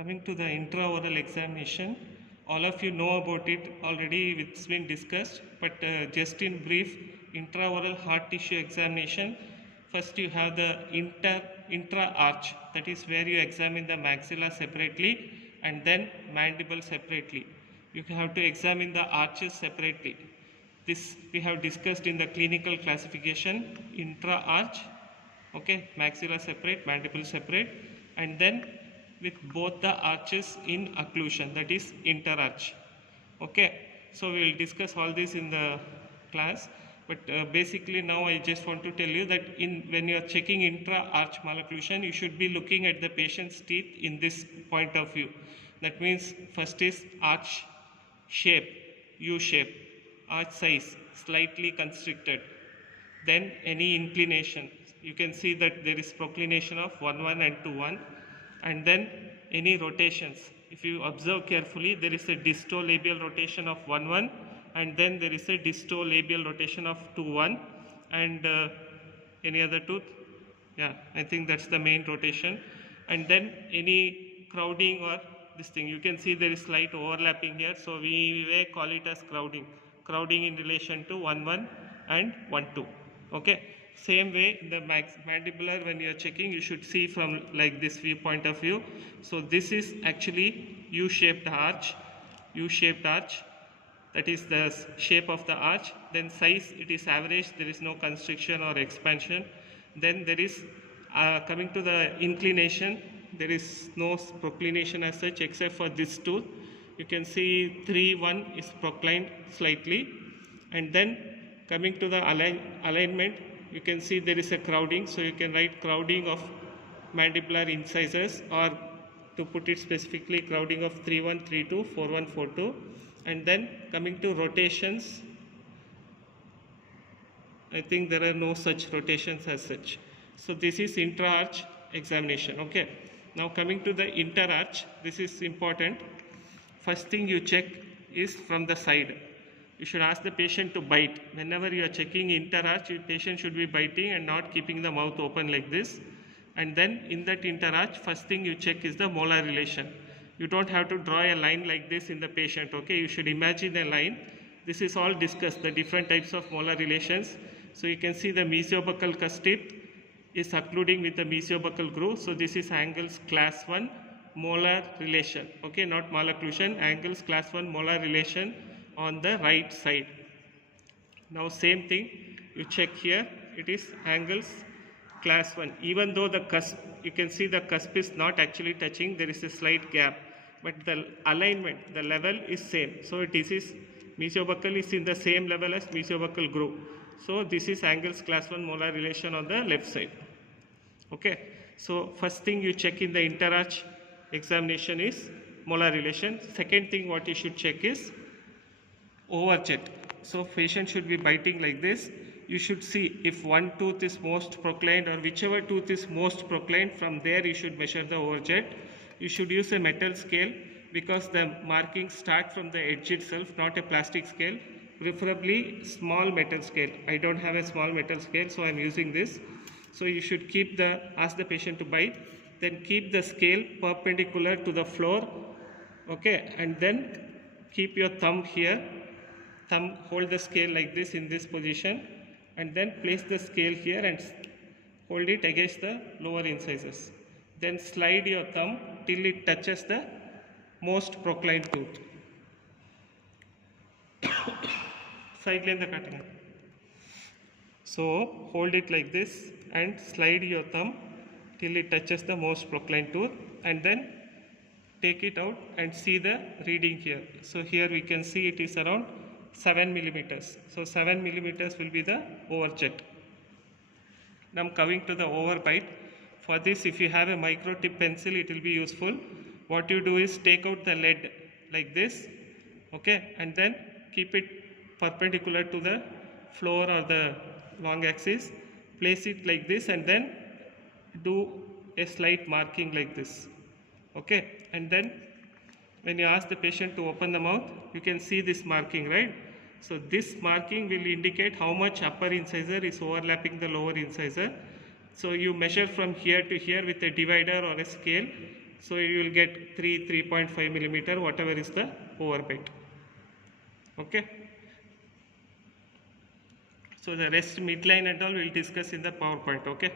Coming to the intraoral examination, all of you know about it already, it's been discussed, but just in brief, intraoral heart tissue examination. First you have the intra-arch, that is where you examine the maxilla separately and then mandible separately. You have to examine the arches separately. This we have discussed in the clinical classification, intra-arch, okay, maxilla separate, mandible separate, and then with both the arches in occlusion, that is interarch. Okay, so we will discuss all this in the class, but basically now I just want to tell you that when you are checking intra-arch malocclusion, you should be looking at the patient's teeth in this point of view. That means first is arch shape, U shape, arch size slightly constricted, then any inclination. You can see that there is proclination of 1-1 and 2-1, and then any rotations. If you observe carefully, there is a distolabial rotation of 1-1, and then there is a distolabial rotation of 2-1, and any other tooth? Yeah, I think that's the main rotation. And then any crowding or this thing, you can see there is slight overlapping here, so we may call it as crowding in relation to 1-1 and 1-2. Okay, same way in the mandibular, when you are checking, you should see from like this viewpoint of view. So this is actually U-shaped arch, that is the shape of the arch. Then size, it is average, there is no constriction or expansion. Then there is coming to the inclination, there is no proclination as such except for this tooth. You can see 3-1 is proclined slightly, and then coming to the alignment, you can see there is a crowding, so you can write crowding of mandibular incisors, or to put it specifically, crowding of 3-1, 3-2, 4-1, 4-2. And then coming to rotations, I think there are no such rotations as such. So this is intra-arch examination. Okay. Now coming to the interarch, this is important. First thing you check is from the side. You should ask the patient to bite. Whenever you are checking interarch, the patient should be biting and not keeping the mouth open like this. And then in that interarch, first thing you check is the molar relation. You don't have to draw a line like this in the patient. Okay, you should imagine a line. This is all discussed, the different types of molar relations. So you can see the mesiobuccal cusp tip is occluding with the mesiobuccal groove. So this is angles class 1 molar relation. Okay, not malocclusion, angles class 1 molar relation on the right side. Now same thing, you check here, it is angles class 1. Even though the cusp, you can see the cusp is not actually touching, there is a slight gap, but the alignment, the level is same. So this is mesiobuccal is in the same level as mesiobuccal groove. So this is angles class 1 molar relation on the left side. Okay, so first thing you check in the interarch examination is molar relation. Second thing what you should check is overjet. So patient should be biting like this. You should see if one tooth is most proclined, or whichever tooth is most proclined, from there you should measure the overjet. You should use a metal scale because the markings start from the edge itself, not a plastic scale. Preferably small metal scale. I don't have a small metal scale, so I am using this. So you should ask the patient to bite, then keep the scale perpendicular to the floor. Okay, and then keep your thumb here. Hold the scale like this in this position, and then place the scale here and hold it against the lower incisors. Then slide your thumb till it touches the most proclined tooth. Side line the cutting. So hold it like this and slide your thumb till it touches the most proclined tooth, and then take it out and see the reading here. So here we can see it is around 7 millimeters. So 7 millimeters will be the overjet. Now coming to the overbite. For this, if you have a micro tip pencil, it will be useful. What you do is take out the lead like this, okay, and then keep it perpendicular to the floor or the long axis. Place it like this and then do a slight marking like this. Okay, and then when you ask the patient to open the mouth, you can see this marking, right? So this marking will indicate how much upper incisor is overlapping the lower incisor. So you measure from here to here with a divider or a scale. So you will get 3.5 millimeter, whatever is the overbite. Okay. So the rest midline and all we will discuss in the PowerPoint. Okay.